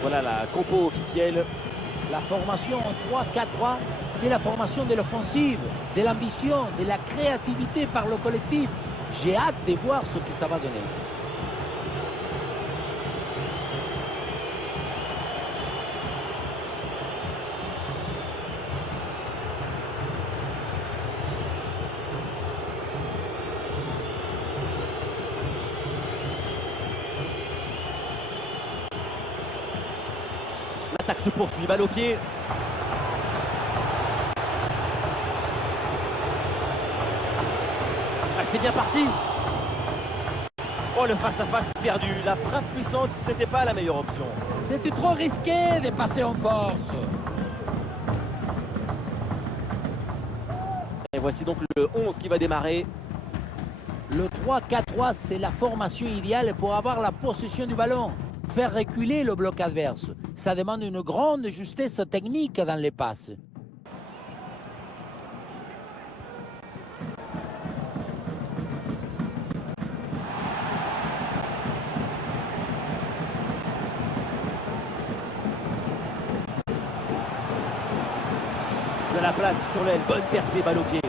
Voilà la compo officielle. La formation en 3-4-3, c'est la formation de l'offensive, de l'ambition, de la créativité par le collectif. J'ai hâte de voir ce que ça va donner. L'attaque se poursuit, balle au pied. Ah, c'est bien parti. Oh, le face-à-face perdu. La frappe puissante, ce n'était pas la meilleure option. C'était trop risqué de passer en force. Et voici donc le 11 qui va démarrer. Le 3-4-3, c'est la formation idéale pour avoir la possession du ballon, faire reculer le bloc adverse. Ça demande une grande justesse technique dans les passes. De la place sur l'aile, bonne percée, balle au pied.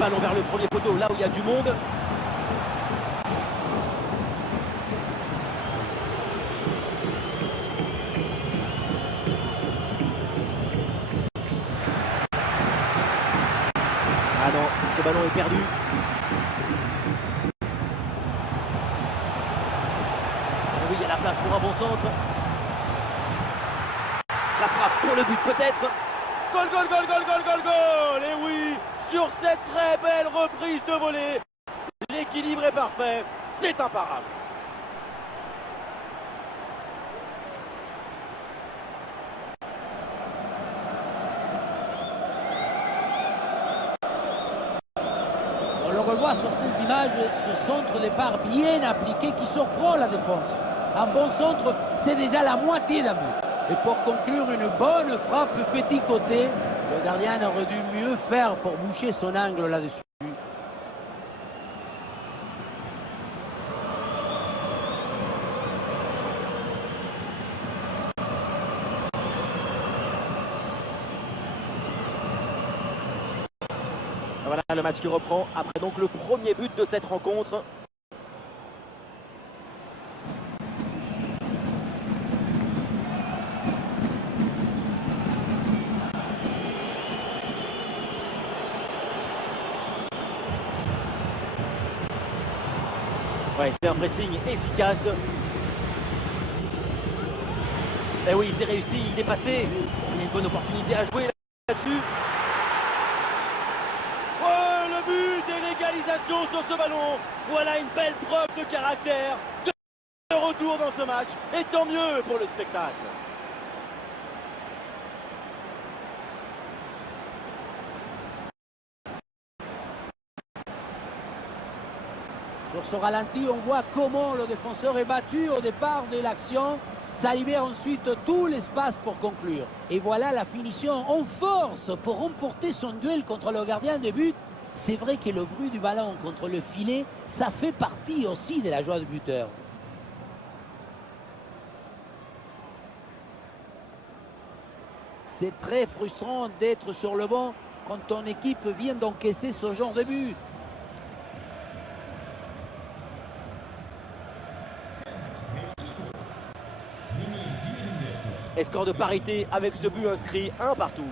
Ballon vers le premier poteau, là où il y a du monde. Ah non, ce ballon est perdu. Ah oui, il y a la place pour un bon centre. La frappe pour le but peut-être. Goal, goal, goal, goal, goal, goal, goal. Et oui, sur cette très belle reprise de volée, l'équilibre est parfait, c'est imparable. On le revoit sur ces images, ce centre de part bien appliqué qui surprend la défense. Un bon centre, c'est déjà la moitié d'un but. Et pour conclure, une bonne frappe petit côté. Le gardien aurait dû mieux faire pour boucher son angle là-dessus. Voilà le match qui reprend après donc le premier but de cette rencontre. Ouais, c'est un pressing efficace. Et oui, c'est réussi, il est passé. Il y a une bonne opportunité à jouer là-dessus. Oh, le but et l'égalisation sur ce ballon. Voilà une belle preuve de caractère, de retour dans ce match. Et tant mieux pour le spectacle. Sur ce ralenti, on voit comment le défenseur est battu au départ de l'action. Ça libère ensuite tout l'espace pour conclure. Et voilà la finition en force pour remporter son duel contre le gardien de but. C'est vrai que le bruit du ballon contre le filet, ça fait partie aussi de la joie du buteur. C'est très frustrant d'être sur le banc quand ton équipe vient d'encaisser ce genre de but. Et score de parité avec ce but inscrit, un partout.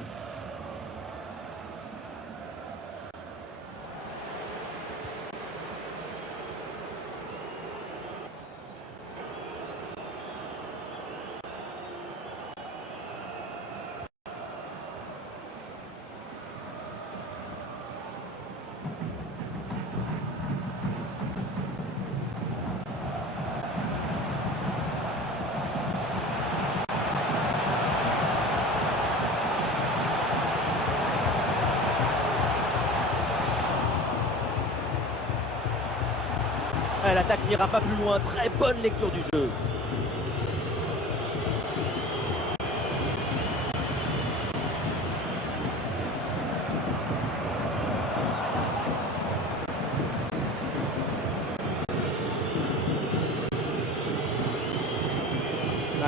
L'attaque n'ira pas plus loin, très bonne lecture du jeu.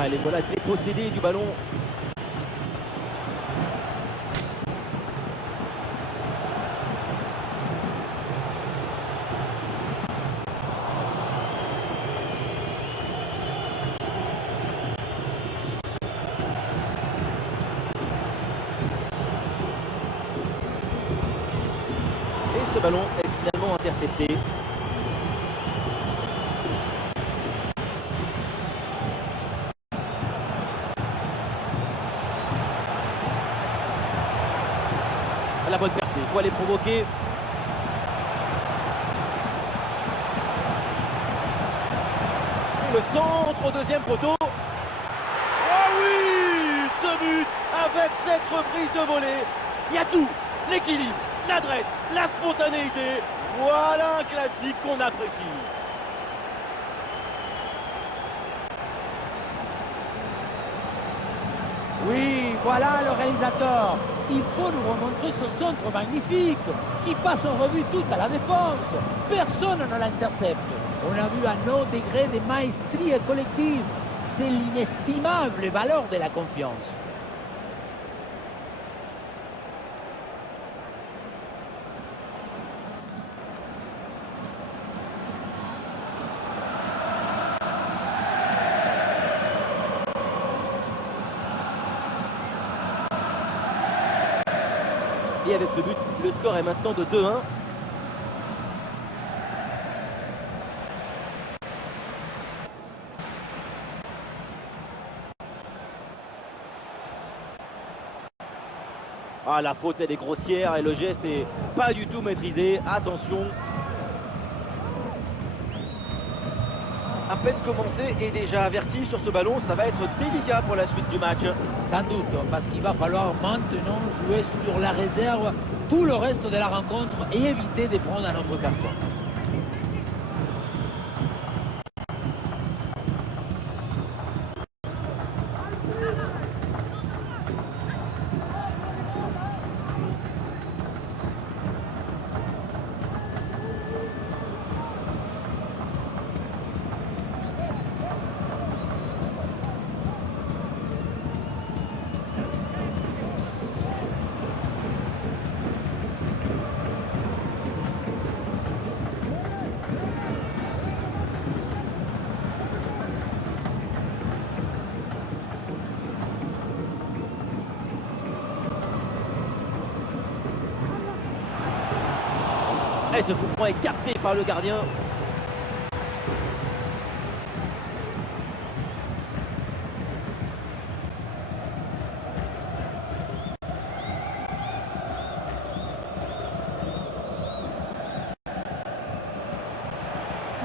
Ah, les voilà dépossédés du ballon. Et ce ballon est finalement intercepté. La bonne percée, il faut aller provoquer. Et le centre au deuxième poteau. Oh oui, ce but avec cette reprise de volée. Il y a tout, l'équilibre, l'adresse, la spontanéité. Voilà un classique qu'on apprécie. Oui, voilà le réalisateur. Il faut nous remontrer ce centre magnifique qui passe en revue toute à la défense. Personne ne l'intercepte. On a vu un haut degré de maestrie collective. C'est l'inestimable valeur de la confiance. Et avec ce but, le score est maintenant de 2-1. Ah, la faute elle est grossière et le geste est pas du tout maîtrisé. Attention. À peine commencé et déjà averti sur ce ballon, ça va être délicat pour la suite du match. Sans doute, parce qu'il va falloir maintenant jouer sur la réserve tout le reste de la rencontre et éviter de prendre un autre carton. Et ce coup franc est capté par le gardien.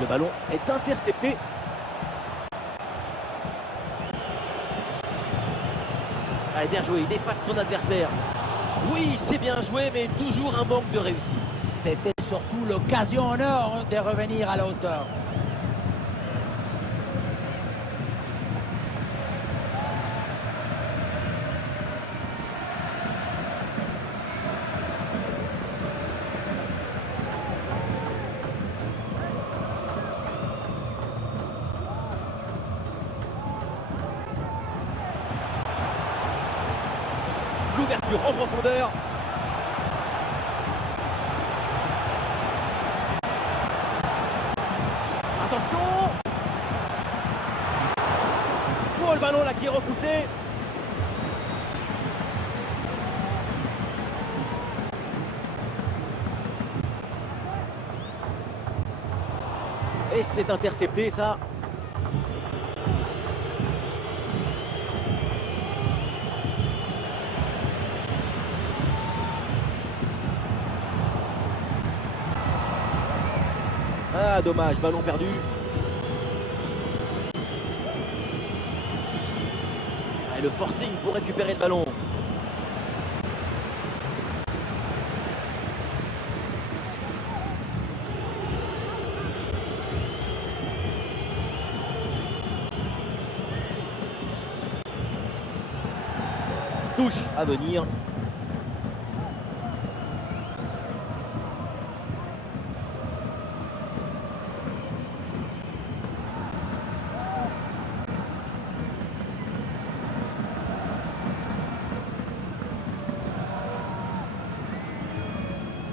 Le ballon est intercepté. Allez, bien joué, il efface son adversaire. Oui, c'est bien joué, mais toujours un manque de réussite. C'était surtout l'occasion en or de revenir à la hauteur. L'ouverture en profondeur. Attention. Oh, le ballon là qui est repoussé. Et c'est intercepté ça. Ah, dommage, ballon perdu. Et le forcing pour récupérer le ballon. Touche à venir.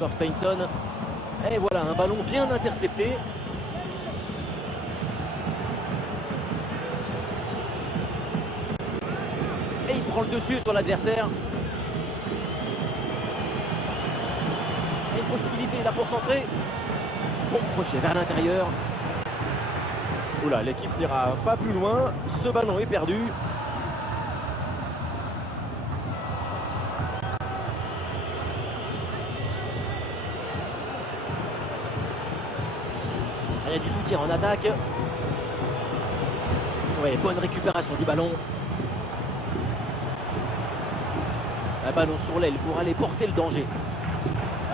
Thorsteinsson. Et voilà, un ballon bien intercepté. Et il prend le dessus sur l'adversaire. Et une possibilité là pour centrer. Bon crochet vers l'intérieur. Oula, l'équipe n'ira pas plus loin. Ce ballon est perdu. Il y a du soutien en attaque. Ouais, bonne récupération du ballon. Un ballon sur l'aile pour aller porter le danger.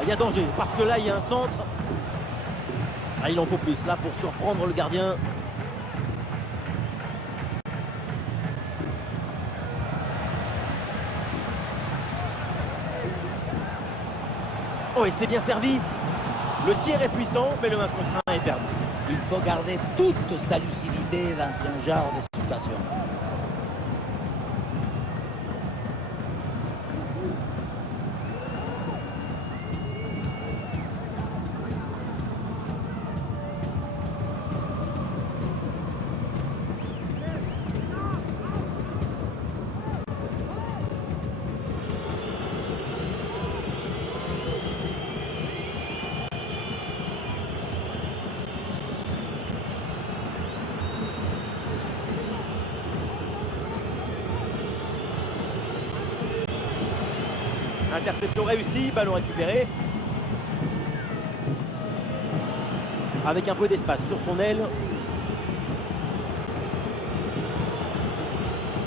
Il y a danger parce que là il y a un centre. Ah, il en faut plus là pour surprendre le gardien. Oh, et c'est bien servi. Le tir est puissant, mais le 1 contre 1 est perdu. Il faut garder toute sa lucidité dans ce genre de situation. Interception réussie, ballon récupéré. Avec un peu d'espace sur son aile.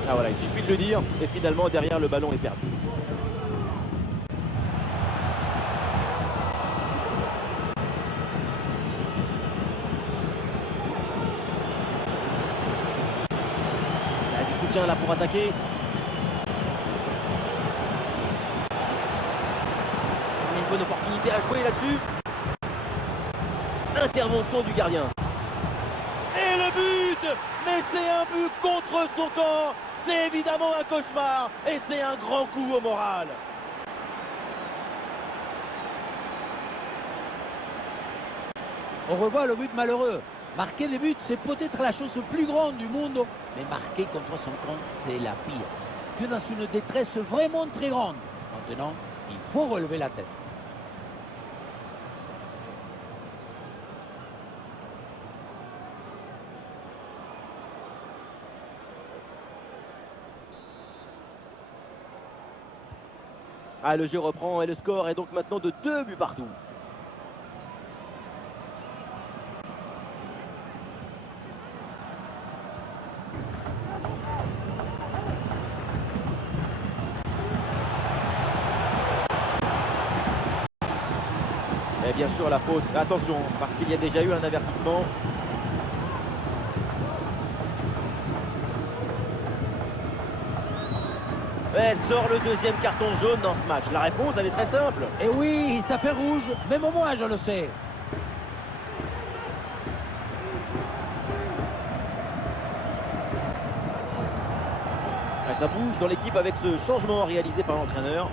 Ah voilà, il suffit de le dire. Et finalement, derrière, le ballon est perdu. Il y a du soutien là pour attaquer. Bonne opportunité à jouer là-dessus. Intervention du gardien. Et le but! Mais c'est un but contre son camp. C'est évidemment un cauchemar. Et c'est un grand coup au moral. On revoit le but malheureux. Marquer des buts, c'est peut-être la chose plus grande du monde. Mais marquer contre son camp, c'est la pire. Tu es dans une détresse vraiment très grande. Maintenant, il faut relever la tête. Ah, le jeu reprend et le score est donc maintenant de 2 buts partout. Et bien sûr la faute, attention, parce qu'il y a déjà eu un avertissement. Elle sort le deuxième carton jaune dans ce match. La réponse, elle est très simple. Et oui, ça fait rouge. Même moi, je le sais. Et ça bouge dans l'équipe avec ce changement réalisé par l'entraîneur.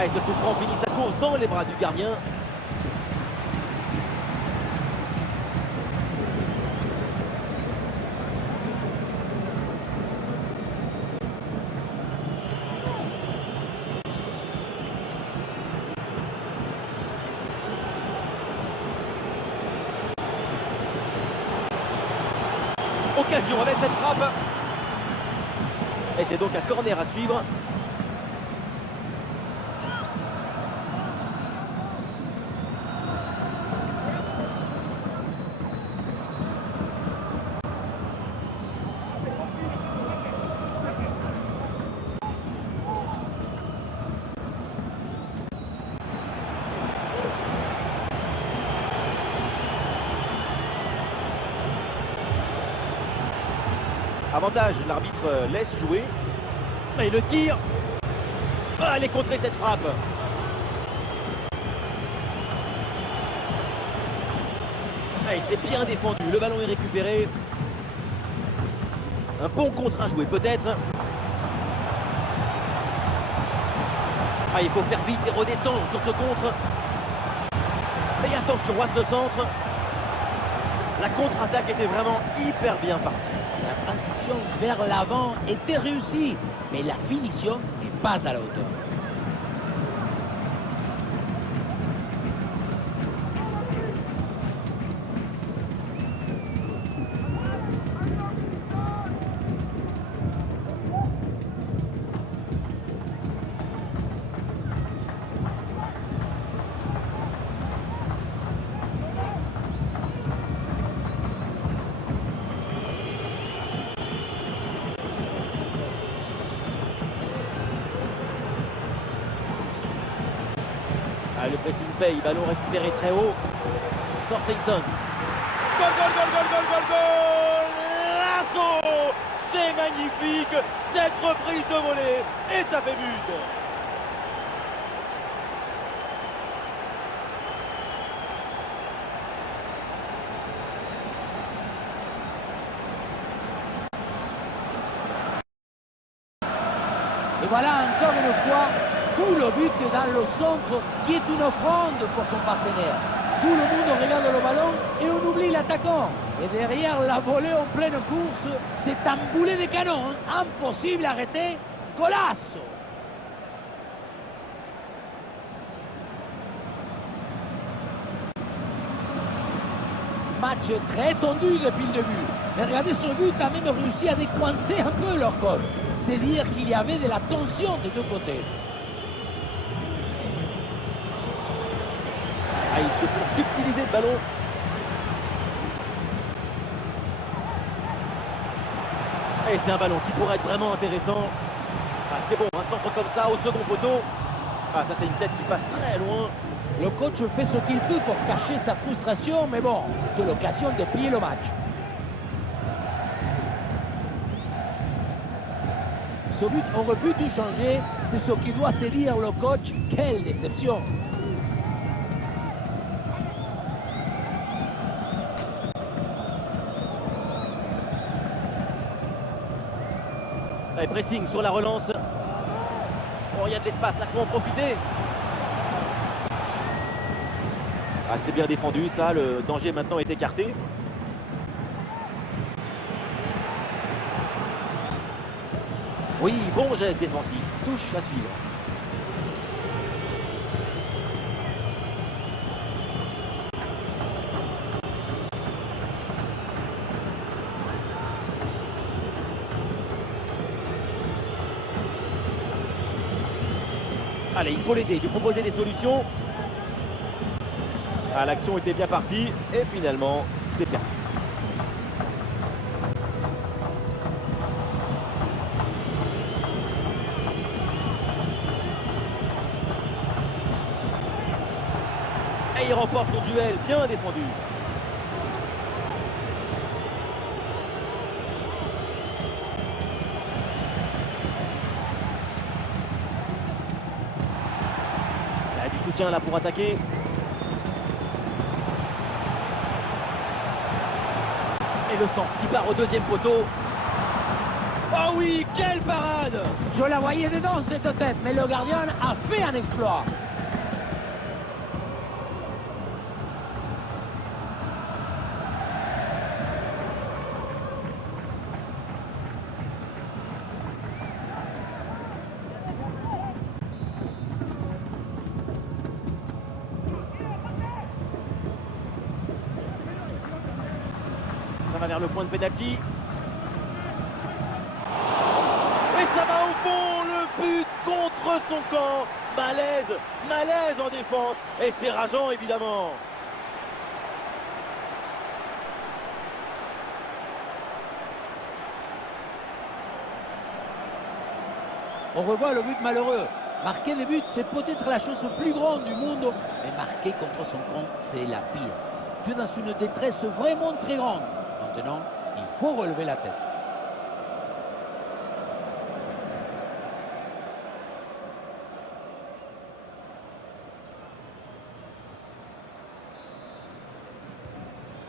Allez, ce coup franc finit sa course dans les bras du gardien. Occasion avec cette frappe. Et c'est donc un corner à suivre. Avantage, l'arbitre laisse jouer. Et le tir. Ah, elle est contrée cette frappe. Ah, et c'est bien défendu, le ballon est récupéré. Un bon contre à jouer peut-être. Ah, il faut faire vite et redescendre sur ce contre. Et attention à ce centre. La contre-attaque était vraiment hyper bien partie. La transition vers l'avant était réussie, mais la finition n'est pas à la hauteur. Ah, le pressing paye, ballon récupéré très haut. Thorsteinsson. Goal, goal, goal, goal, goal, goal, goal. L'assaut. C'est magnifique, cette reprise de volée. Et ça fait but. Et voilà encore une fois tout le but dans le centre qui est une offrande pour son partenaire. Tout le monde regarde le ballon et on oublie l'attaquant. Et derrière la volée en pleine course, c'est un boulet de canon. Impossible à arrêter. Golasso! Match très tendu depuis le début. Mais regardez, ce but a même réussi à décoincer un peu leur col. C'est dire qu'il y avait de la tension des deux côtés. Ah, ils se font subtiliser le ballon. Et c'est un ballon qui pourrait être vraiment intéressant. Ah, c'est bon, un centre comme ça au second poteau. Ah, ça c'est une tête qui passe très loin. Le coach fait ce qu'il peut pour cacher sa frustration, mais bon, c'était l'occasion de plier le match. Ce but aurait pu tout changer, c'est ce qui doit se dire le coach. Quelle déception! Allez, pressing sur la relance. Oh, il y a de l'espace, là, faut en profiter. Ah, c'est bien défendu, ça. Le danger maintenant est écarté. Oui, bon jet défensif. Touche à suivre. Allez, il faut l'aider, lui proposer des solutions. Ah, l'action était bien partie et finalement, c'est perdu. Et il remporte son duel, bien défendu. Il y a du soutien là pour attaquer. Et le centre qui part au deuxième poteau. Oh oui, quelle parade! Je la voyais dedans cette tête, mais le gardien a fait un exploit. Ça va vers le point de pénalty. Et ça va au fond, le but contre son camp. Malaise, malaise en défense. Et c'est rageant évidemment. On revoit le but malheureux. Marquer des buts, c'est peut-être la chose plus grande du monde, mais marquer contre son camp, c'est la pire. Tu es dans une détresse vraiment très grande. Maintenant, il faut relever la tête.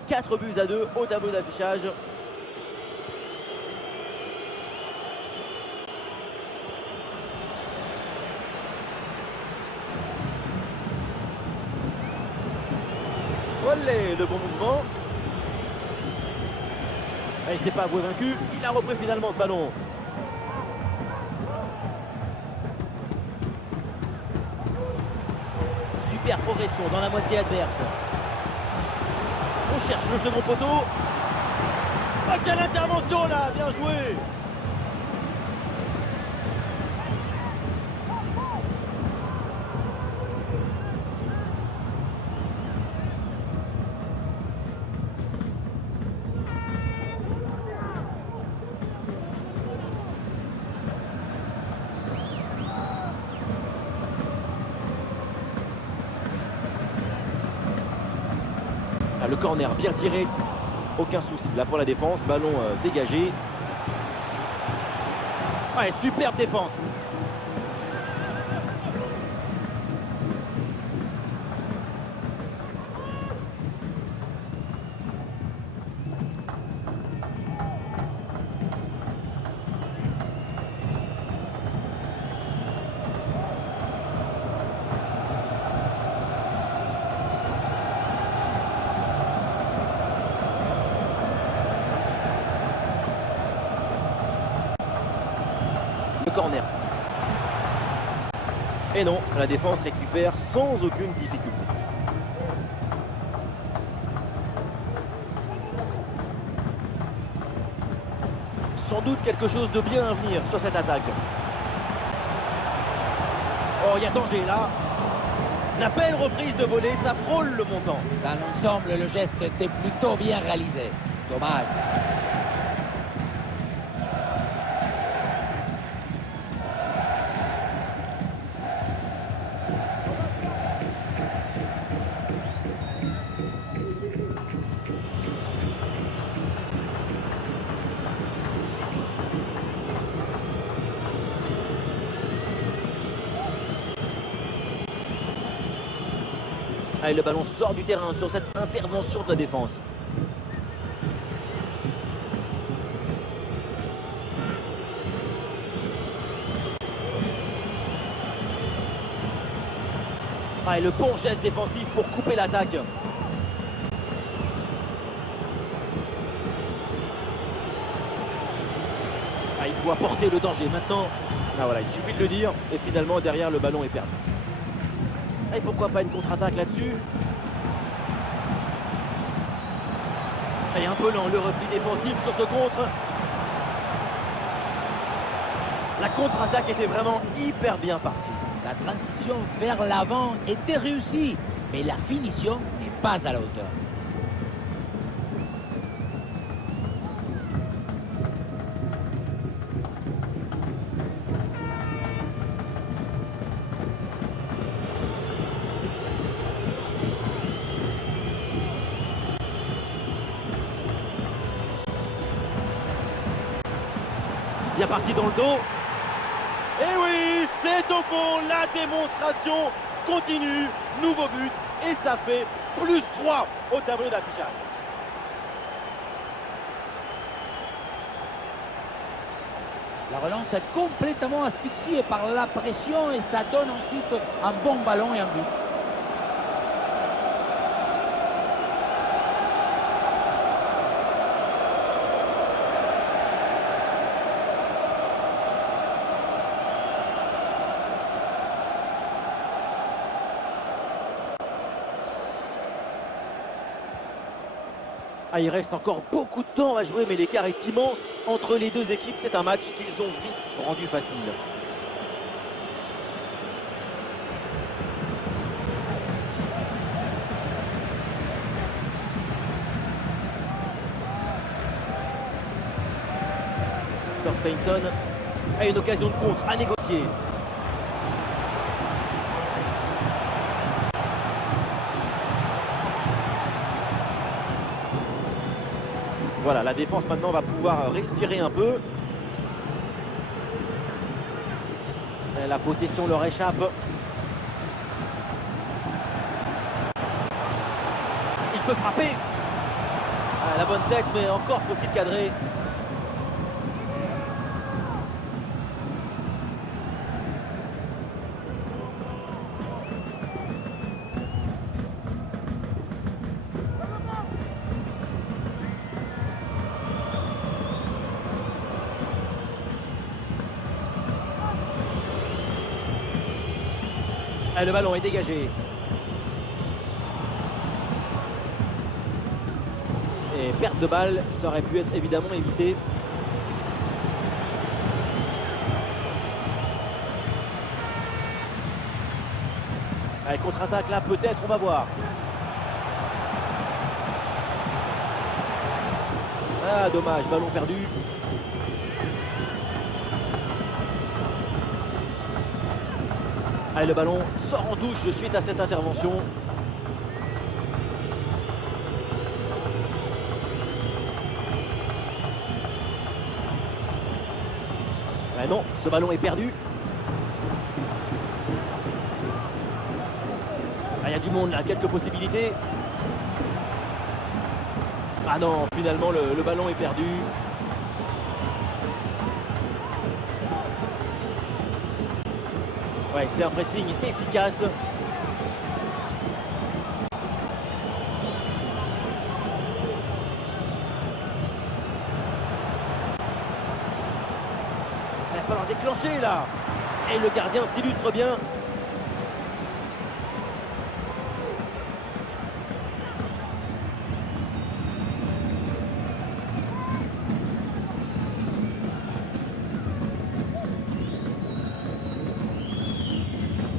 4-2 au tableau d'affichage. Olé, le bon mouvement. Il ne s'est pas avoué vaincu, il a repris finalement ce ballon. Super progression dans la moitié adverse. On cherche le second poteau. Oh, quelle intervention là, bien joué. Le corner bien tiré, aucun souci là pour la défense, ballon dégagé. Ouais, superbe défense. Corner. Et non, la défense récupère sans aucune difficulté. Sans doute quelque chose de bien à venir sur cette attaque. Oh, il y a danger là. La belle reprise de volée, ça frôle le montant. Dans l'ensemble, le geste était plutôt bien réalisé. Dommage. Allez, le ballon sort du terrain sur cette intervention de la défense. Et le bon geste défensif pour couper l'attaque. Il faut apporter le danger maintenant. Voilà, il suffit de le dire. Et finalement, derrière, le ballon est perdu. Et pourquoi pas une contre-attaque là-dessus? Et un peu lent le repli défensif sur ce contre. La contre-attaque était vraiment hyper bien partie. La transition vers l'avant était réussie, mais la finition n'est pas à la hauteur. Bien parti dans le dos. Et oui, c'est au fond, la démonstration continue. Nouveau but et ça fait +3 au tableau d'affichage. La relance est complètement asphyxiée par la pression et ça donne ensuite un bon ballon et un but. Il reste encore beaucoup de temps à jouer, mais l'écart est immense entre les deux équipes. C'est un match qu'ils ont vite rendu facile. Thorsteinsson a une occasion de contre à négocier. Voilà, la défense maintenant va pouvoir respirer un peu. Et la possession leur échappe. Il peut frapper. Ah, la bonne tête, mais encore faut-il cadrer. Ah, le ballon est dégagé. Et perte de balle, ça aurait pu être évidemment évité. Allez, contre-attaque là, peut-être, on va voir. Ah, dommage, ballon perdu. Allez, le ballon sort en touche suite à cette intervention. Ah non, ce ballon est perdu. Ah, il y a du monde là, quelques possibilités. Ah non, finalement le ballon est perdu. Ouais, c'est un pressing efficace. Il va falloir déclencher là. Et le gardien s'illustre bien.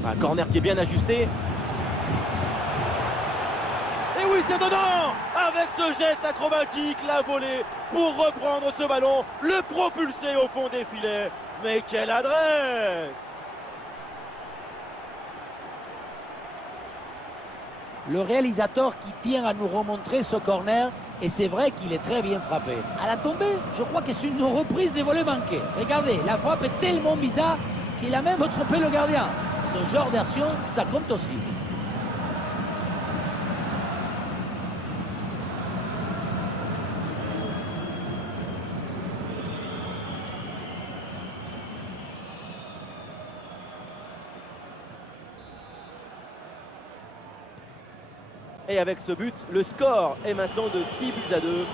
Un corner qui est bien ajusté. Et oui, c'est dedans! Avec ce geste acrobatique, la volée pour reprendre ce ballon, le propulser au fond des filets. Mais quelle adresse! Le réalisateur qui tient à nous remontrer ce corner, et c'est vrai qu'il est très bien frappé. À la tombée, je crois que c'est une reprise des volets manqués. Regardez, la frappe est tellement bizarre qu'il a même trompé le gardien. Ce genre d'action, ça compte aussi. Et avec ce but, le score est maintenant de 6-2.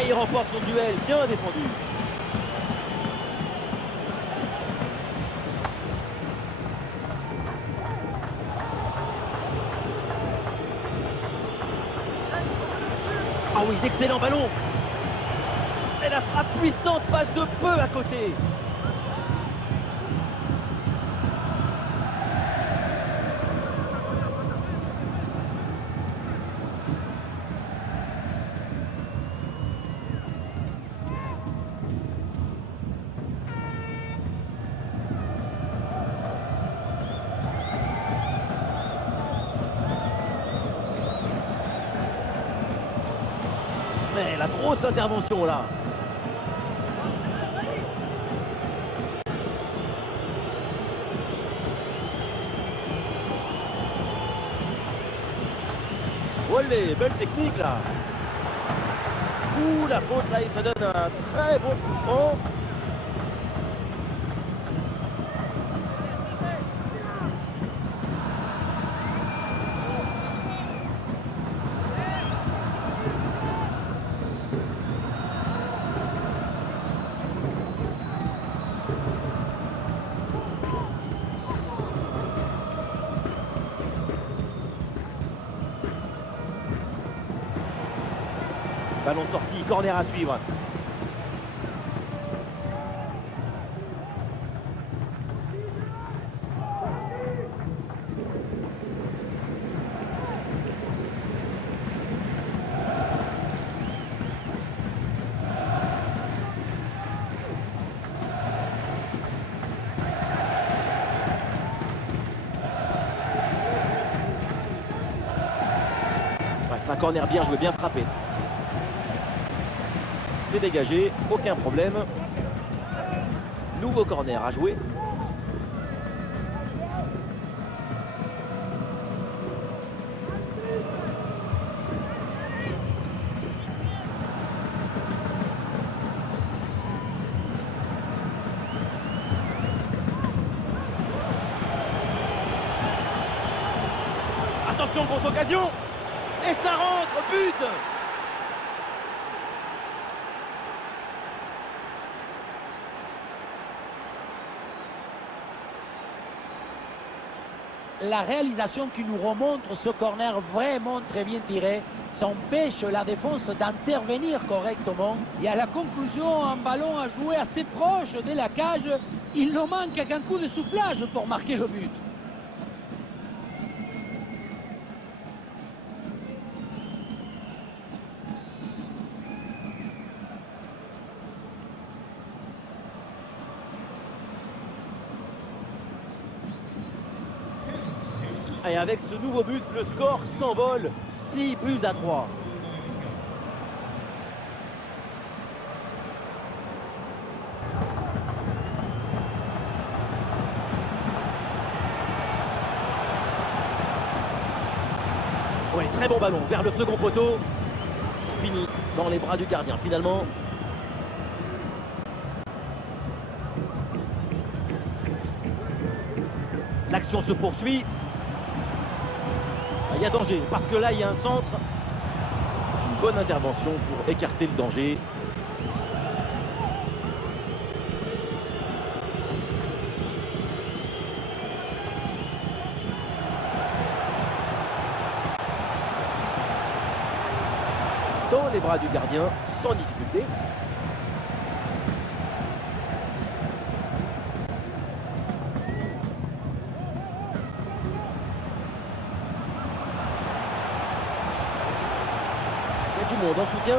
Et il remporte son duel, bien défendu. Ah oui, d'excellent ballon. Et la frappe puissante passe de peu à côté. Mais la grosse intervention là. Olé, belle technique là. Ouh, la faute là, et ça donne un très bon coup franc. Ballon sorti, corner à suivre. Ouais, c'est un corner bien joué, bien frappé. C'est dégagé, aucun problème. Nouveau corner à jouer. Attention, grosse occasion. Et ça rentre, but. La réalisation qui nous remontre ce corner vraiment très bien tiré, ça empêche la défense d'intervenir correctement. Et à la conclusion, un ballon à jouer assez proche de la cage, il ne manque qu'un coup de soufflage pour marquer le but. Et avec ce nouveau but, le score s'envole, 6-3. Ouais, très bon ballon vers le second poteau. C'est fini dans les bras du gardien finalement. L'action se poursuit. Il y a danger, parce que là, il y a un centre. C'est une bonne intervention pour écarter le danger. Dans les bras du gardien, sans difficulté. Du monde en soutien.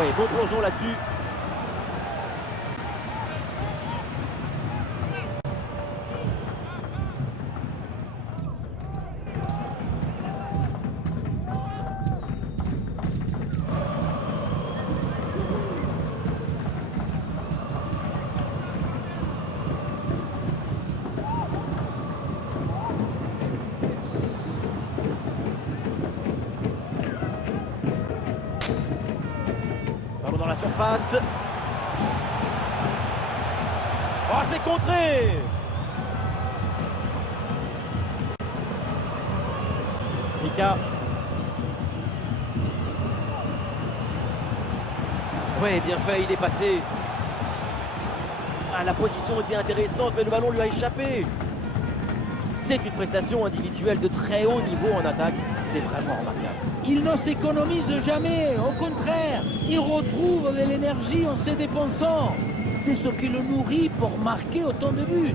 Oui, bon plongeon là-dessus. Dans la surface. Oh, c'est contré. Mika. Ouais, bien fait, il est passé. Ah, la position était intéressante, mais le ballon lui a échappé. C'est une prestation individuelle de très haut niveau en attaque. C'est vraiment remarquable. Il ne s'économise jamais, au contraire, il retrouve de l'énergie en se dépensant. C'est ce qui le nourrit pour marquer autant de buts.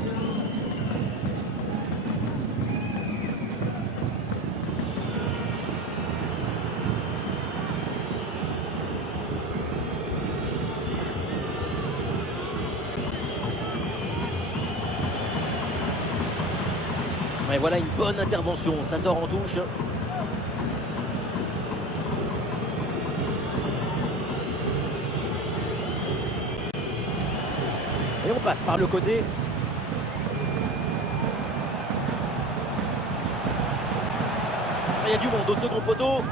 Et voilà une bonne intervention, ça sort en touche. Et on passe par le côté. Il y a du monde au second poteau.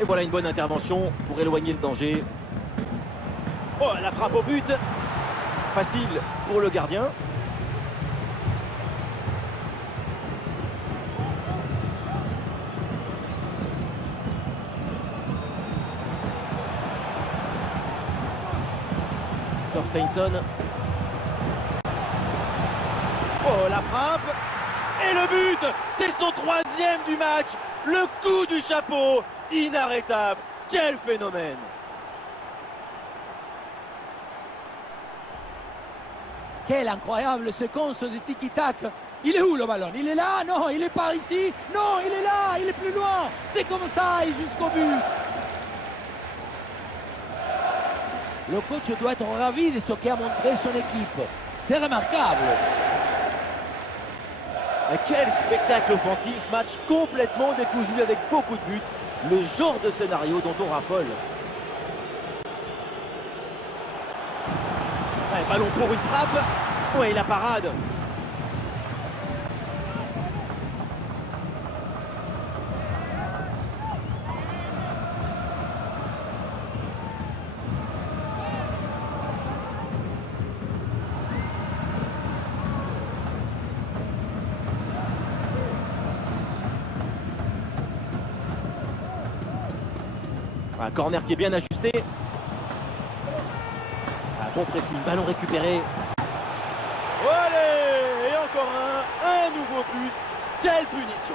Et voilà une bonne intervention pour éloigner le danger. Oh, la frappe au but. Facile pour le gardien. Steinson. Oh, la frappe. Et le but. C'est son 3e du match. Le coup du chapeau. Inarrêtable. Quel phénomène. Quelle incroyable séquence de tiki-tac. Il est où le ballon? Il est là? Non, il est par ici. Non, il est là, il est plus loin. C'est comme ça et jusqu'au but. Le coach doit être ravi de ce qu'a montré son équipe. C'est remarquable. Quel spectacle offensif, match complètement décousu avec beaucoup de buts. Le genre de scénario dont on raffole. Ouais, ballon pour une frappe. Ouais, la parade. Un corner qui est bien ajusté. Un bon pressing, ballon récupéré. Allez, et encore un nouveau but. Quelle punition!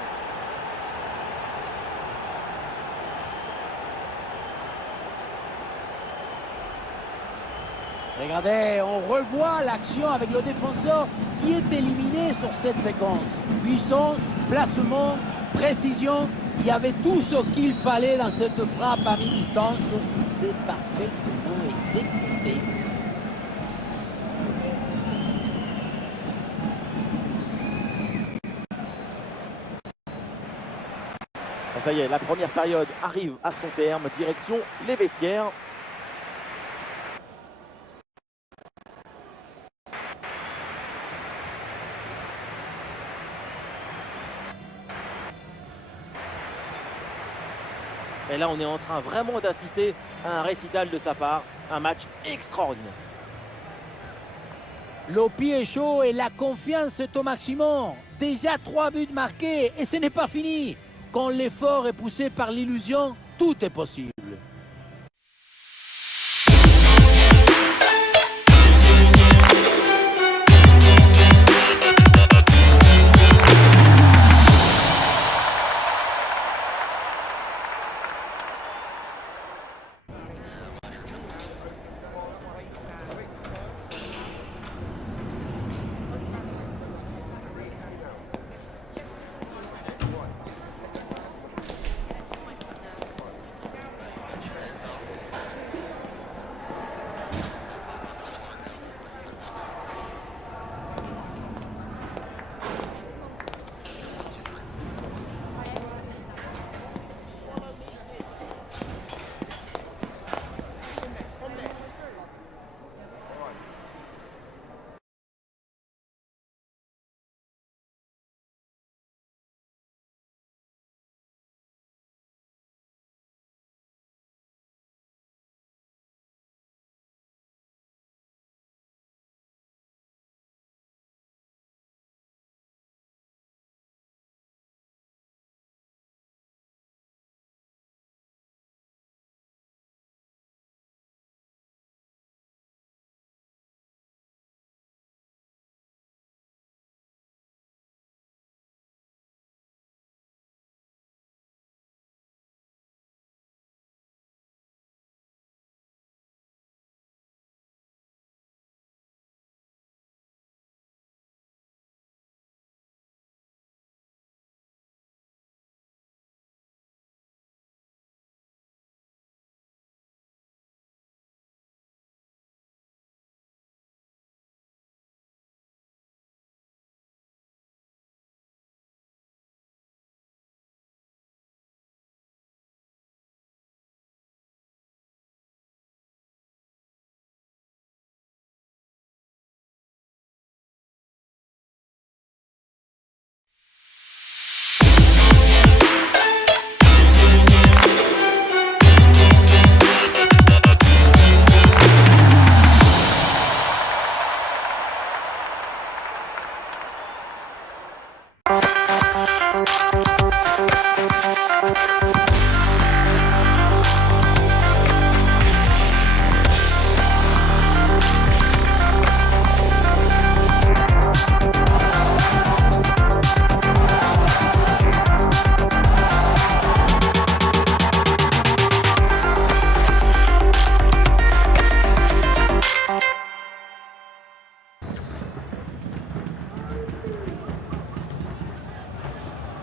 Regardez, on revoit l'action avec le défenseur qui est éliminé sur cette séquence. Puissance, placement, précision, il y avait tout ce qu'il fallait dans cette frappe à mi-distance. C'est parfaitement exécuté. Ça y est, la première période arrive à son terme, direction les vestiaires. Et là, on est en train vraiment d'assister à un récital de sa part, un match extraordinaire. Le pied est chaud et la confiance est au maximum. Déjà 3 buts marqués et ce n'est pas fini. Quand l'effort est poussé par l'illusion, tout est possible.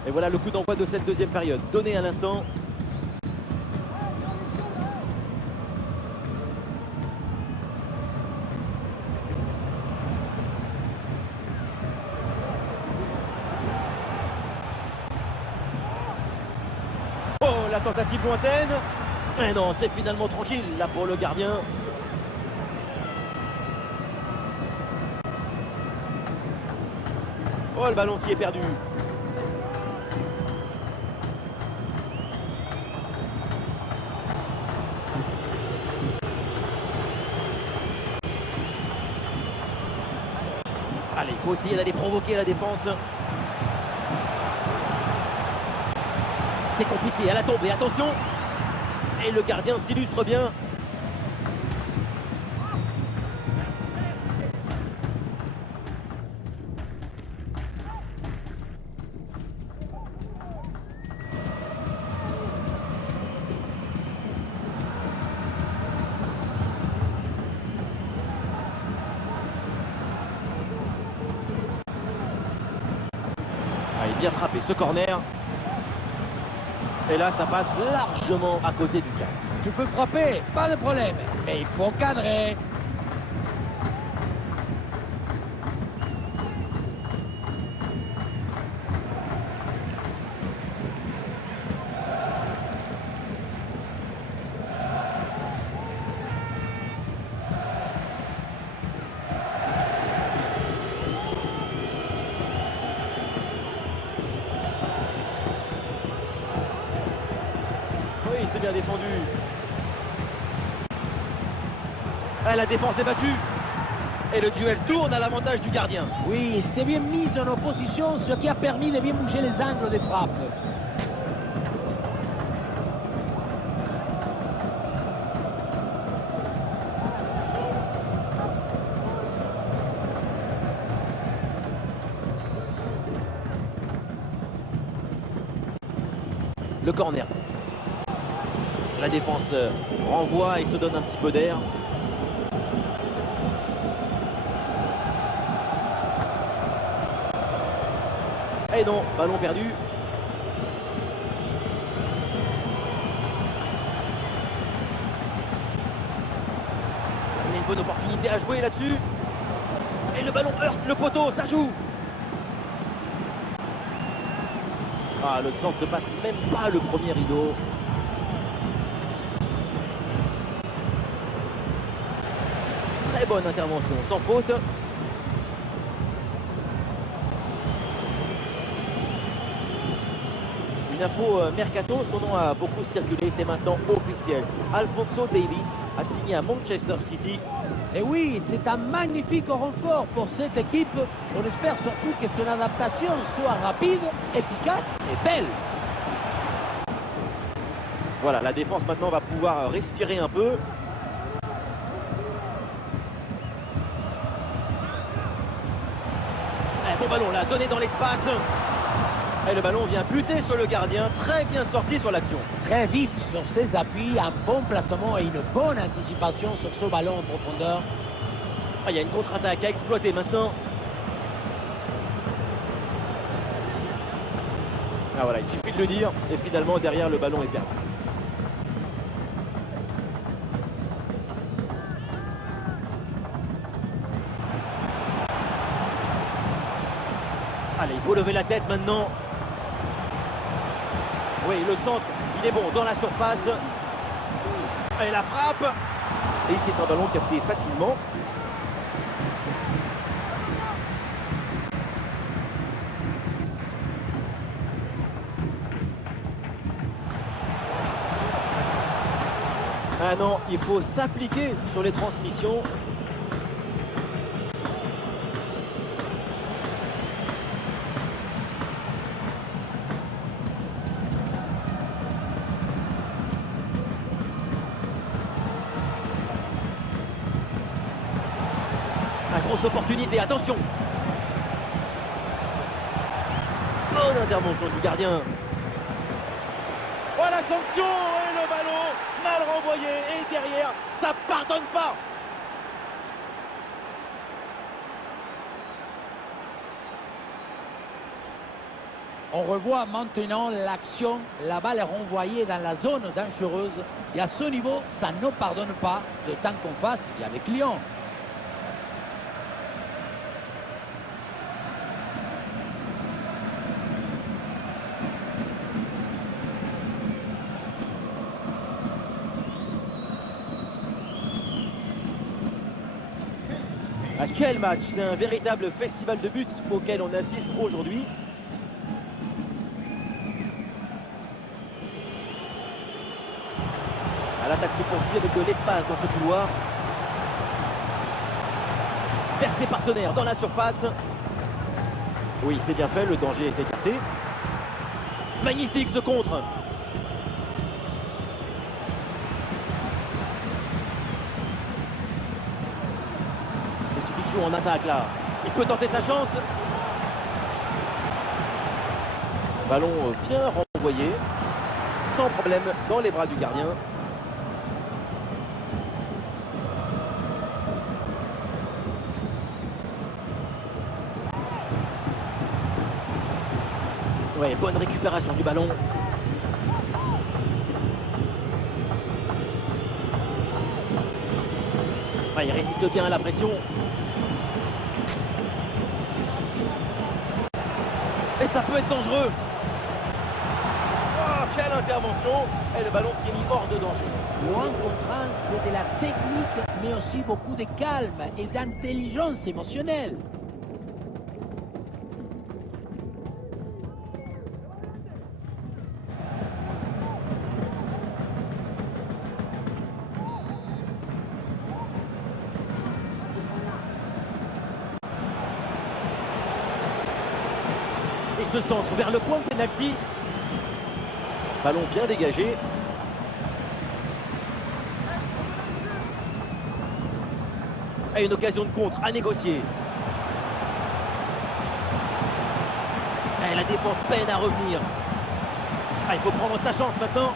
Et voilà le coup d'envoi de cette deuxième période, donné à l'instant. Oh, la tentative lointaine. Mais non, c'est finalement tranquille là pour le gardien. Oh, le ballon qui est perdu. Allez, il faut essayer d'aller provoquer la défense. C'est compliqué à la tombée, attention. Et le gardien s'illustre bien. Ah, il est bien frappé ce corner. Et là, ça passe largement à côté du cadre. Tu peux frapper, pas de problème. Mais il faut cadrer. Oui, c'est bien défendu. Ah, la défense est battue. Et le duel tourne à l'avantage du gardien. Oui, c'est bien mis en opposition, ce qui a permis de bien bouger les angles des frappes. Le corner. La défense renvoie et se donne un petit peu d'air. Et non, ballon perdu. Il y a une bonne opportunité à jouer là-dessus. Et le ballon heurte le poteau, ça joue. Ah, le centre ne passe même pas le premier rideau. Très bonne intervention, sans faute. Une info mercato, son nom a beaucoup circulé, c'est maintenant officiel. Alphonso Davies a signé à Manchester City. Et oui, c'est un magnifique renfort pour cette équipe. On espère surtout que son adaptation soit rapide, efficace et belle. Voilà, la défense maintenant va pouvoir respirer un peu. Un bon ballon là, donné dans l'espace. Et le ballon vient buter sur le gardien, très bien sorti sur l'action. Très vif sur ses appuis, un bon placement et une bonne anticipation sur ce ballon en profondeur. Ah, il y a une contre-attaque à exploiter maintenant. Ah voilà, il suffit de le dire. Et finalement, derrière, le ballon est perdu. Allez, il faut lever la tête maintenant. Oui, le centre, il est bon dans la surface. Et la frappe. Et c'est un ballon capté facilement. Ah non, il faut s'appliquer sur les transmissions. La grosse opportunité, attention. Bonne intervention du gardien. Voilà la sanction et le ballon mal renvoyé. Et derrière, ça pardonne pas. On revoit maintenant l'action. La balle est renvoyée dans la zone dangereuse. Et à ce niveau, ça ne pardonne pas. De temps qu'on fasse, il y a des clients. À quel match! C'est un véritable festival de buts auquel on assiste aujourd'hui. L'attaque se poursuit avec de l'espace dans ce couloir. Vers ses partenaires dans la surface. Oui, c'est bien fait, le danger est écarté. Magnifique ce contre. Attention en attaque là. Il peut tenter sa chance. Ballon bien renvoyé. Sans problème dans les bras du gardien. Ouais, bonne récupération du ballon. Ouais, il résiste bien à la pression. Et ça peut être dangereux. Oh, quelle intervention. Et le ballon qui est mis hors de danger. Loin contre un, c'est de la technique, mais aussi beaucoup de calme et d'intelligence émotionnelle. Et ce centre vers le point de pénalty. Ballon bien dégagé. Et une occasion de contre à négocier. Et la défense peine à revenir. Ah, il faut prendre sa chance maintenant.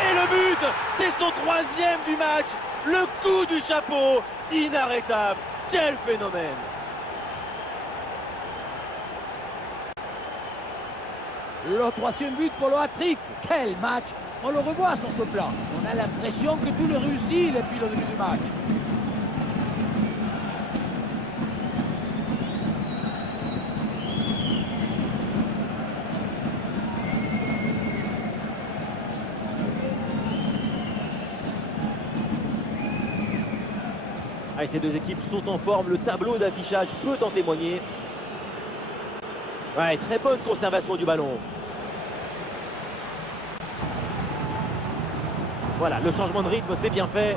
Et le but, c'est son 3e du match. Le coup du chapeau, inarrêtable. Quel phénomène. Le 3e but pour le hat-trick. Quel match! On le revoit sur ce plan. On a l'impression que tout le réussit depuis le début du match. Ah, ces deux équipes sont en forme. Le tableau d'affichage peut en témoigner. Ouais, très bonne conservation du ballon. Voilà, le changement de rythme, c'est bien fait.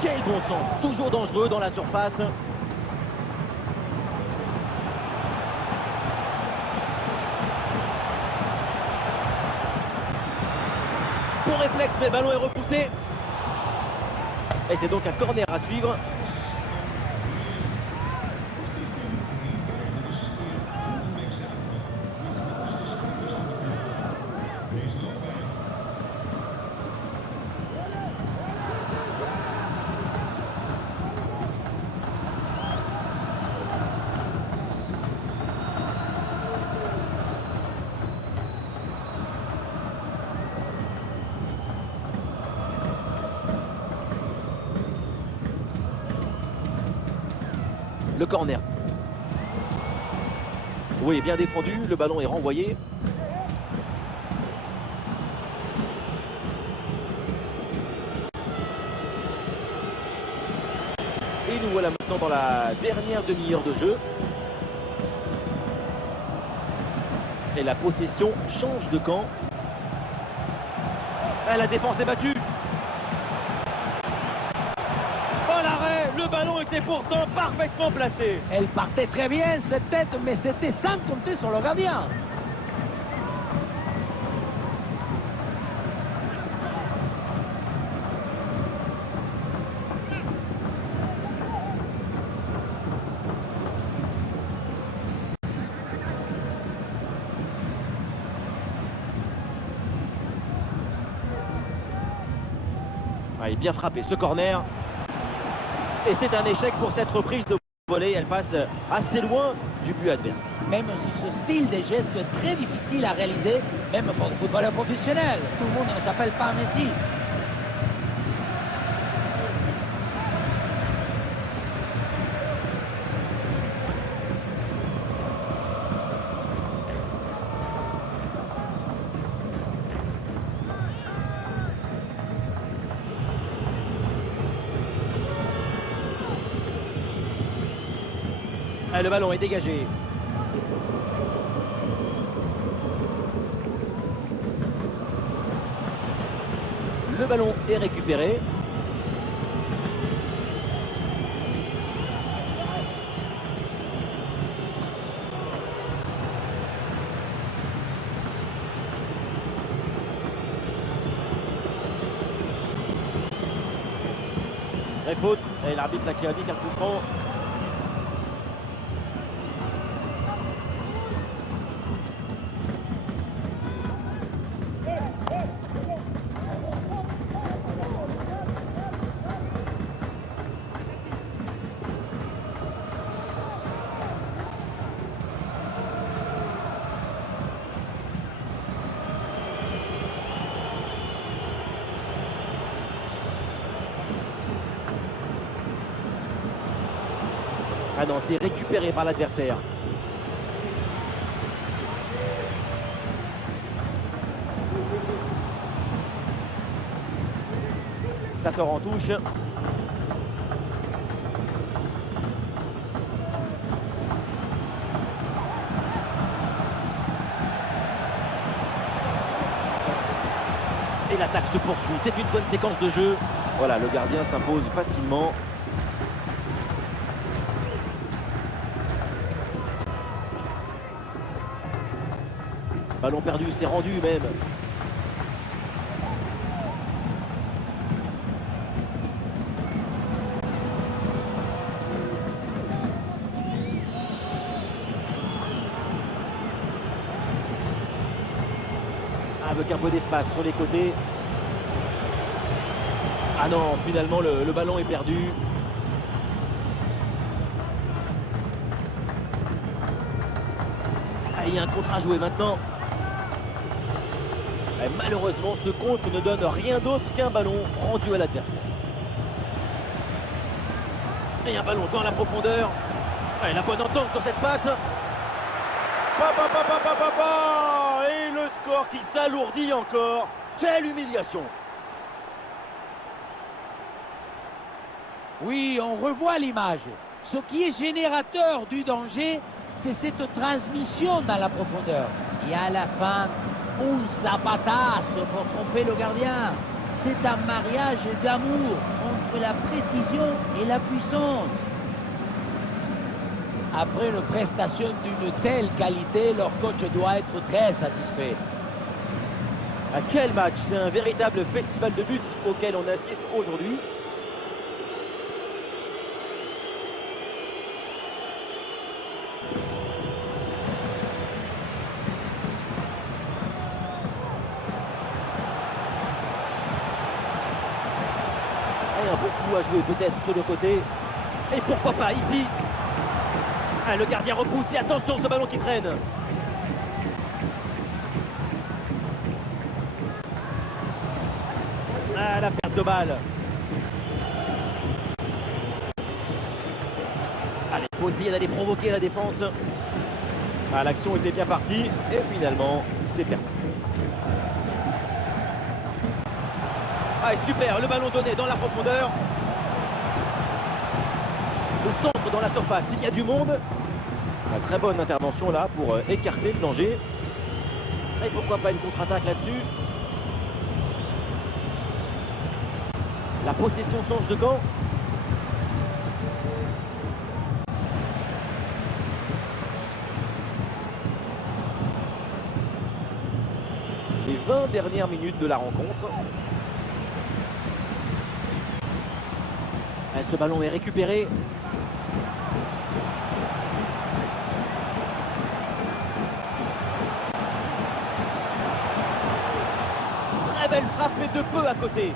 Quel bon sang, toujours dangereux dans la surface. Bon réflexe, mais le ballon est repoussé. Et c'est donc un corner à suivre. Le corner. Oui, bien défendu. Le ballon est renvoyé. Et nous voilà maintenant dans la dernière demi-heure de jeu. Et la possession change de camp. Et la défense est battue. Oh l'arrêt! Le ballon était pourtant parfaitement placé. Elle partait très bien cette tête, mais c'était sans compter sur le gardien. Ah, il est bien frappé ce corner. Et c'est un échec pour cette reprise de volée. Elle passe assez loin du but adverse. Même si ce style de geste est très difficile à réaliser, même pour le footballeur professionnel. Tout le monde ne s'appelle pas Messi. Ah, le ballon est dégagé. Le ballon est récupéré. Vraie faute. Et l'arbitre là qui indique un coup franc. Ah non, c'est récupéré par l'adversaire. Ça sort en touche. Et l'attaque se poursuit. C'est une bonne séquence de jeu. Voilà, le gardien s'impose facilement. Ballon perdu, c'est rendu même. Avec un peu d'espace sur les côtés. Ah non, finalement le ballon est perdu. Ah, il y a un contre à jouer maintenant. Et malheureusement, ce contre ne donne rien d'autre qu'un ballon rendu à l'adversaire. Et un ballon dans la profondeur. Et la bonne entente sur cette passe. Et le score qui s'alourdit encore. Quelle humiliation! Oui, on revoit l'image. Ce qui est générateur du danger, c'est cette transmission dans la profondeur. Et à la fin, un zapatasse pour tromper le gardien. C'est un mariage d'amour entre la précision et la puissance. Après une prestation d'une telle qualité, leur coach doit être très satisfait. À quel match! C'est un véritable festival de buts auquel on assiste aujourd'hui. Et un bon coup à jouer peut-être sur le côté. Et pourquoi pas ici? Ah, le gardien repousse et attention ce ballon qui traîne. Ah, la perte de balle. Allez, il faut essayer d'aller provoquer la défense. Ah, l'action était bien partie et finalement, c'est perdu. Ah, super, le ballon donné dans la profondeur. Le centre dans la surface, il y a du monde. Une très bonne intervention là pour écarter le danger. Et pourquoi pas une contre-attaque là-dessus. La possession change de camp. Les 20 dernières minutes de la rencontre. Et ce ballon est récupéré. Très belle frappe, mais de peu à côté.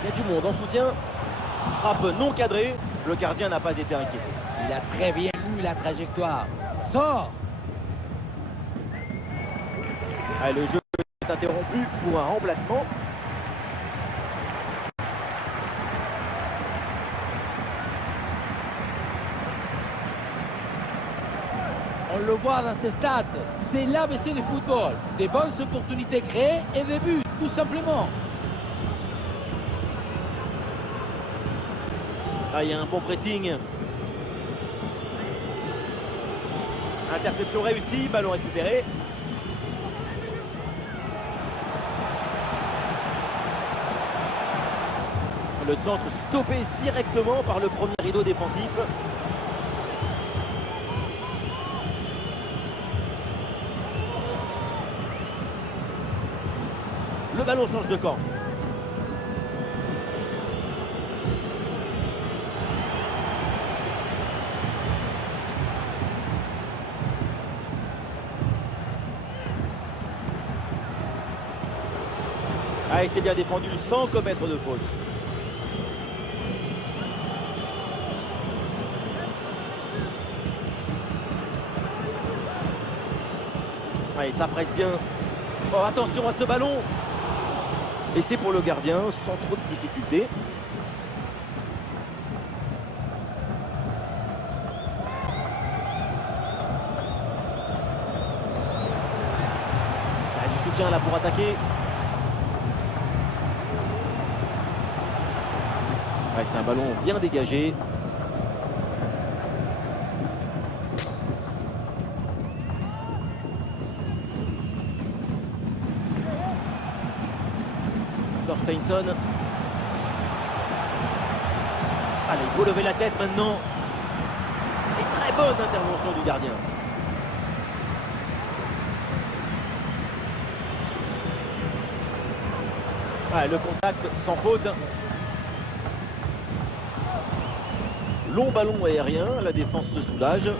Il y a du monde en soutien. Frappe non cadrée. Le gardien n'a pas été inquiété. Il a très bien lu la trajectoire. Ça sort. Ah, le jeu est interrompu pour un remplacement. On le voit dans ces stats. C'est l'ABC du football. Des bonnes opportunités créées et des buts, tout simplement. Ah, il y a un bon pressing. Interception réussie, ballon récupéré. Le centre stoppé directement par le premier rideau défensif. Le ballon change de camp. Ah, il s'est bien défendu sans commettre de faute. Allez, ça presse bien. Oh, attention à ce ballon. Et c'est pour le gardien, sans trop de difficultés. Il y a du soutien là pour attaquer. Ouais, c'est un ballon bien dégagé. Steinson. Allez, il faut lever la tête maintenant. Et très bonne intervention du gardien. Ouais, le contact sans faute. Long ballon aérien, la défense se soulage.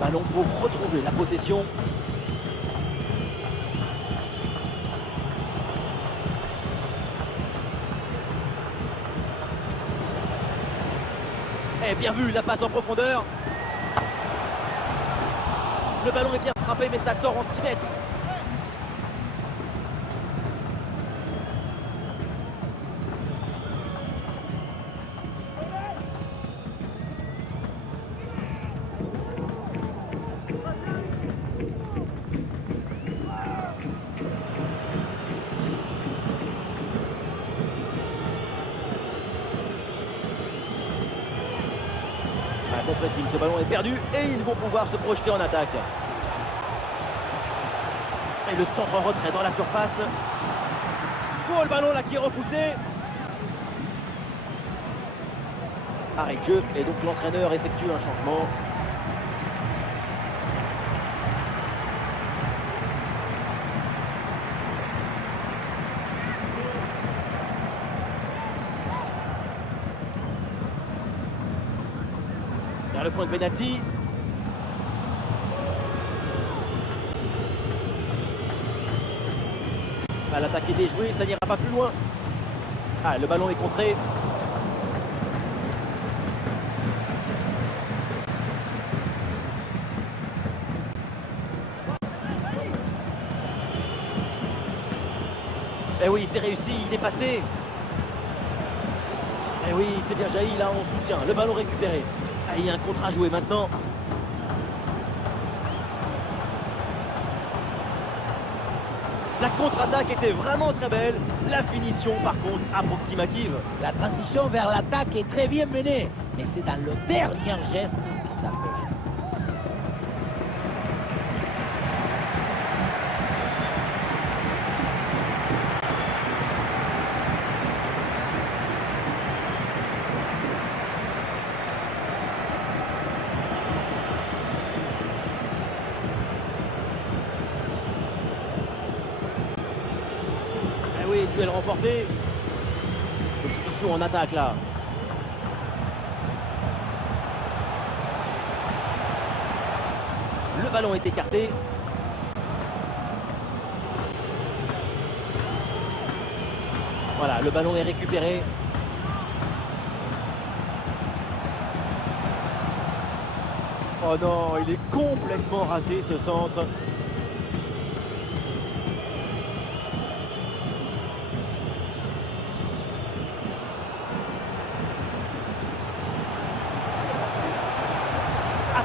Ballon pour retrouver la possession. Et bien vu, la passe en profondeur. Le ballon est bien frappé, mais ça sort en 6 mètres. Bon pressing, ce ballon est perdu et ils vont pouvoir se projeter en attaque. Et le centre en retrait dans la surface. Oh, le ballon là qui est repoussé. Arrêt de jeu et donc l'entraîneur effectue un changement. Vers le point de pénalty. L'attaque est déjouée, ça n'ira pas plus loin. Ah, le ballon est contré. Eh oui, c'est réussi, il est passé. Eh oui, c'est bien jailli là en soutien. Le ballon récupéré. Ah, il y a un contre à jouer maintenant. La contre-attaque était vraiment très belle. La finition, par contre, approximative. La transition vers l'attaque est très bien menée, mais c'est dans le dernier geste que ça fait. Oui, duel remporté. Les solutions en attaque là. Le ballon est écarté. Voilà, le ballon est récupéré. Oh non, il est complètement raté ce centre.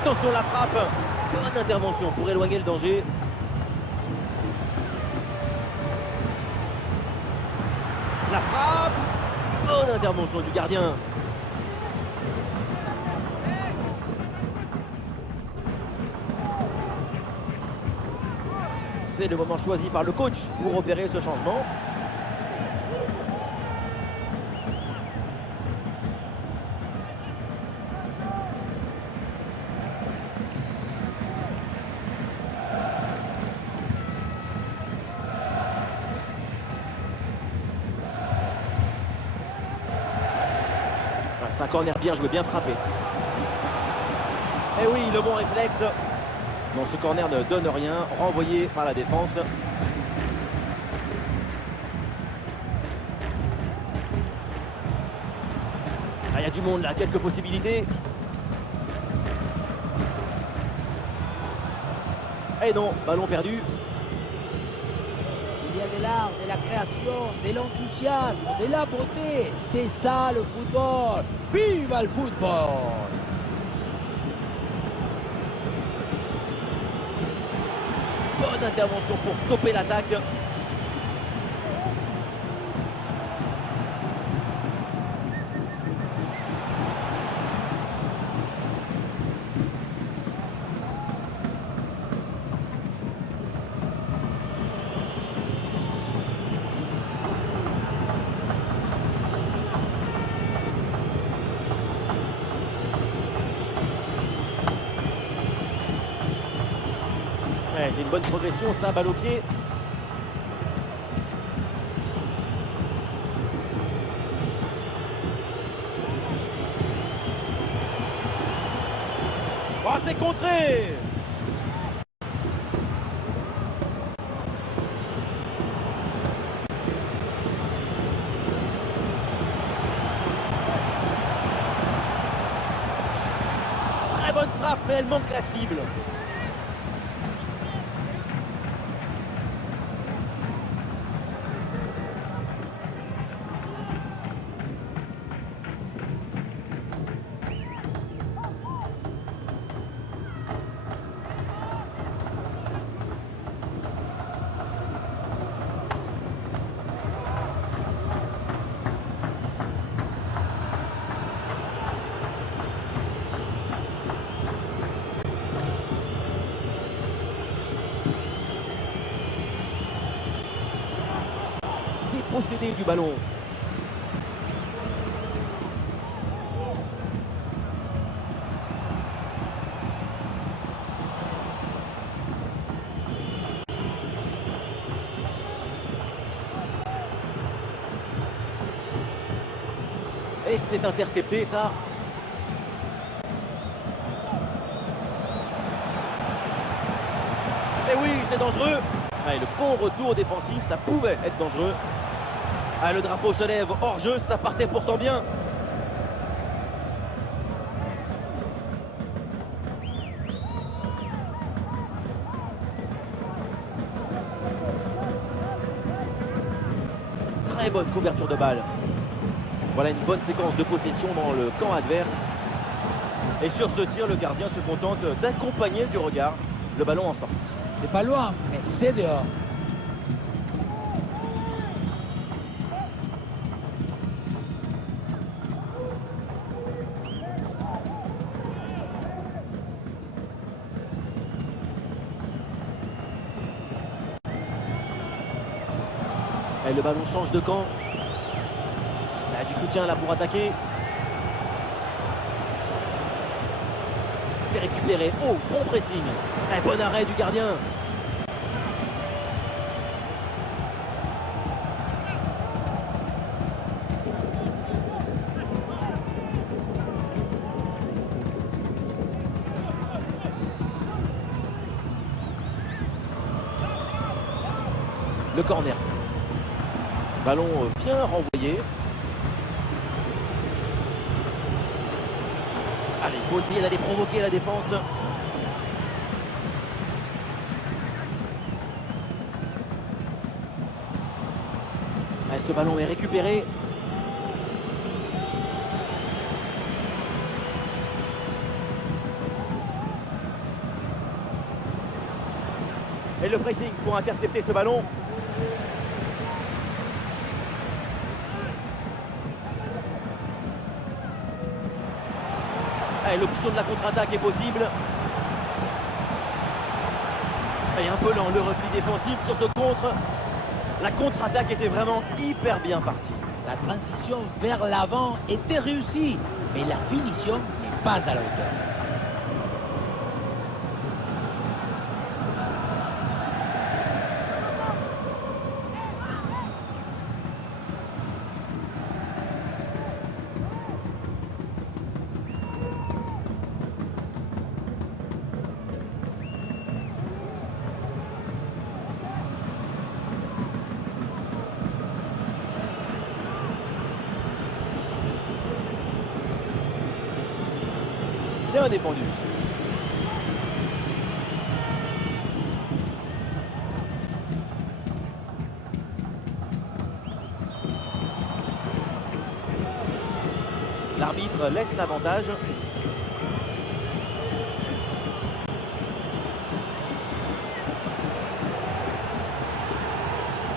Attention la frappe. Bonne intervention pour éloigner le danger. La frappe. Bonne intervention du gardien. C'est le moment choisi par le coach pour opérer ce changement. C'est un corner bien joué, bien frappé. Et oui, le bon réflexe. Non, ce corner ne donne rien, renvoyé par la défense. Ah, il y a du monde là, quelques possibilités. Et non, ballon perdu. Il y a de l'art, de la création, de l'enthousiasme, de la beauté. C'est ça le football. Vive le football! Bonne intervention pour stopper l'attaque. Ouais, c'est une bonne progression, ça, balle au pied. Oh, c'est contré! Très bonne frappe, mais elle manque la cible. Dépossédé du ballon. Et c'est intercepté, ça. Et oui, c'est dangereux. Ah, et le bon retour défensif, ça pouvait être dangereux. Ah, le drapeau se lève hors jeu, ça partait pourtant bien. Très bonne couverture de balle. Voilà une bonne séquence de possession dans le camp adverse. Et sur ce tir, le gardien se contente d'accompagner du regard le ballon en sortie. C'est pas loin, mais c'est dehors. Et le ballon change de camp. Il y a du soutien là pour attaquer. C'est récupéré. Oh, bon pressing. Et bon arrêt du gardien. Le corner. Ballon bien renvoyé. Allez, il faut essayer d'aller provoquer la défense. Ah, ce ballon est récupéré. Et le pressing pour intercepter ce ballon. Et l'option de la contre-attaque est possible. Et un peu lent le repli défensif sur ce contre. La contre-attaque était vraiment hyper bien partie. La transition vers l'avant était réussie, mais la finition n'est pas à la hauteur. Bien défendu. L'arbitre laisse l'avantage.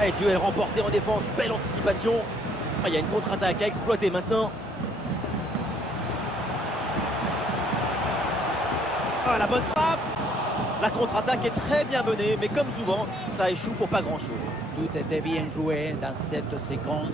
Et duel remporté en défense, belle anticipation. Il y a une contre-attaque à exploiter maintenant. Ah, la bonne frappe. La contre-attaque est très bien menée, mais comme souvent, ça échoue pour pas grand-chose. Tout était bien joué dans cette séquence.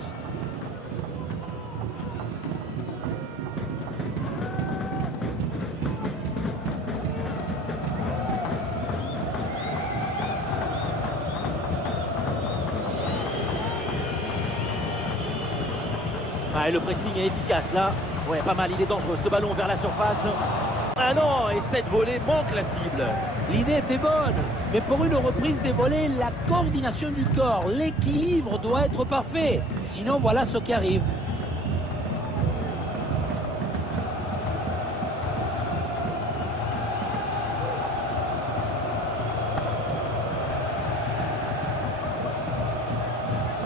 Ah, et le pressing est efficace là. Ouais, pas mal, il est dangereux. Ce ballon vers la surface. Ah non, et cette volée manque la cible. L'idée était bonne, mais pour une reprise des volets, la coordination du corps, l'équilibre doit être parfait. Sinon, voilà ce qui arrive.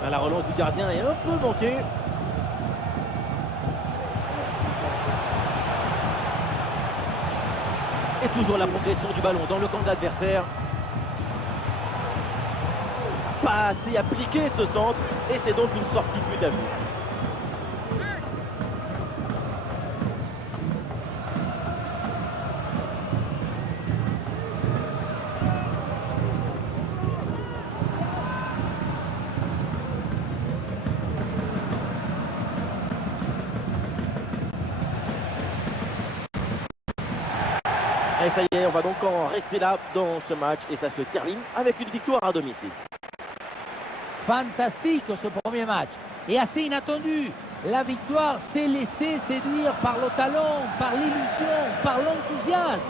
Ah, la relance du gardien est un peu manquée. Et toujours la progression du ballon dans le camp de l'adversaire. Pas assez appliqué ce centre. Et c'est donc une sortie de but à vue. Et ça y est, on va donc en rester là dans ce match et ça se termine avec une victoire à domicile. Fantastique ce premier match et assez inattendu. La victoire s'est laissée séduire par le talent, par l'illusion, par l'enthousiasme.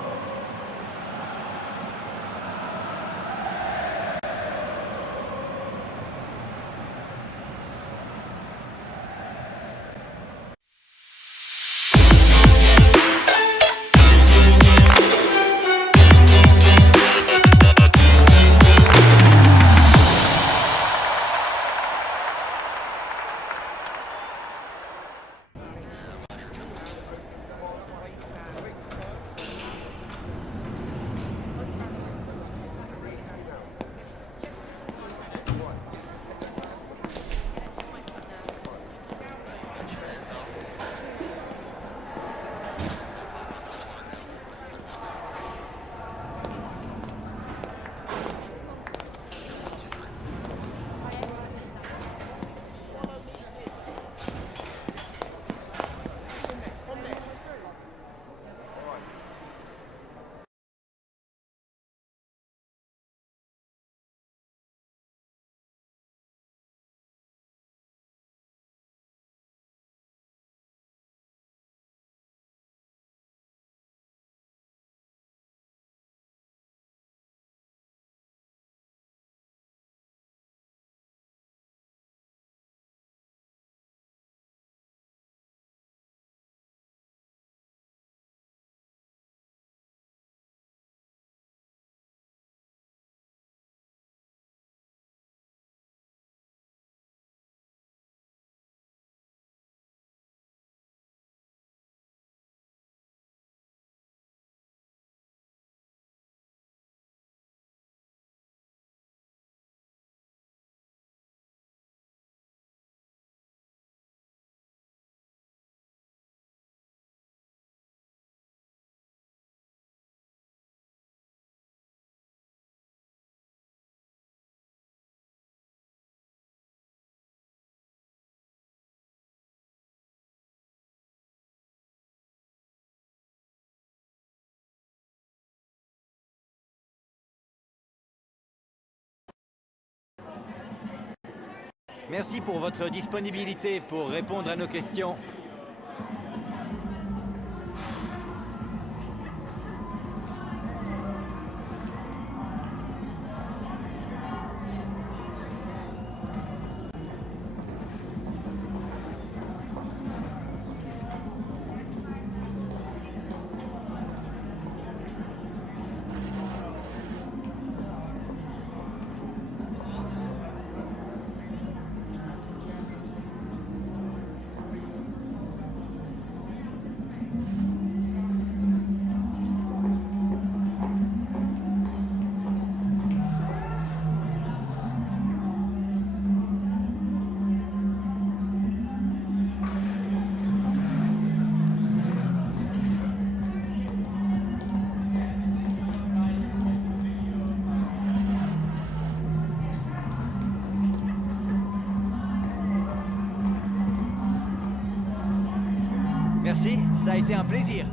Merci pour votre disponibilité pour répondre à nos questions. Merci, ça a été un plaisir.